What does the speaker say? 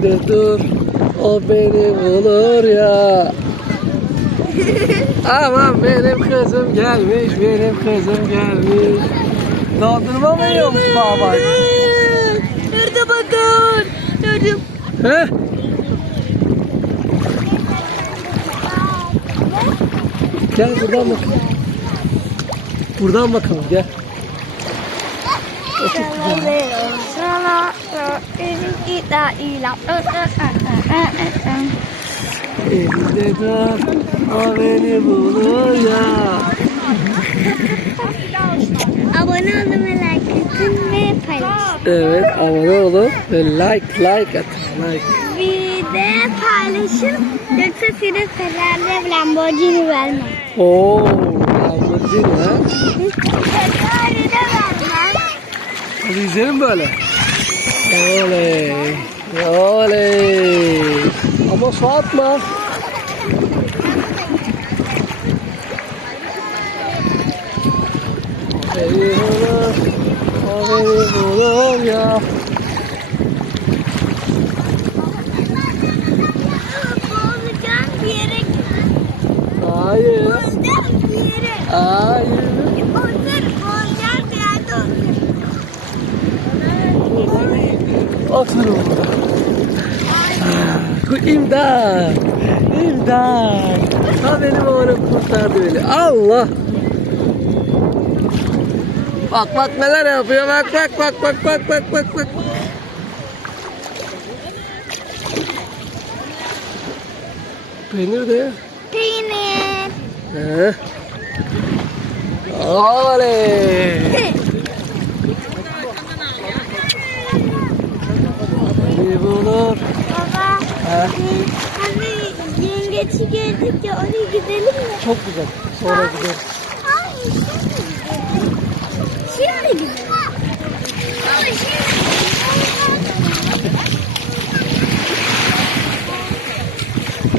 de dur o beni bulur ya Aman benim kızım gelmiş benim kızım gelmiş Dondurma mı yiyor musun baba? Nerede bakın? Gördüm. Gel buradan bakalım. Buradan bakalım gel. Evde kal, o beni bulacak. abone olun like ve like atın paylaşın. Evet, abone olun ve like, like at, Like. Bir paylaşın, yoksa senin sözlerle Lamborghini vermem. Oo, Lamborghini ha? Ferrari. Is zwembullen. Olé. Olé. Allemaal zwart, maar. Ja, ja, ja, ja, ja, ja, ja, ja, ja, ja, ja, ja, ja, ja, ja Aferin. Bu imdat. İmdat. Ha benim oğlum kurtardı beni. Allah. Bak bak neler yapıyor. Bak bak bak bak bak bak bak bak. Peynir de. Peynir. Ee. Oley. gibi olur. Baba. He. Hani yengeçi geldik ya oraya gidelim mi? Çok güzel. Sonra Abi. gidelim. Ay, işte.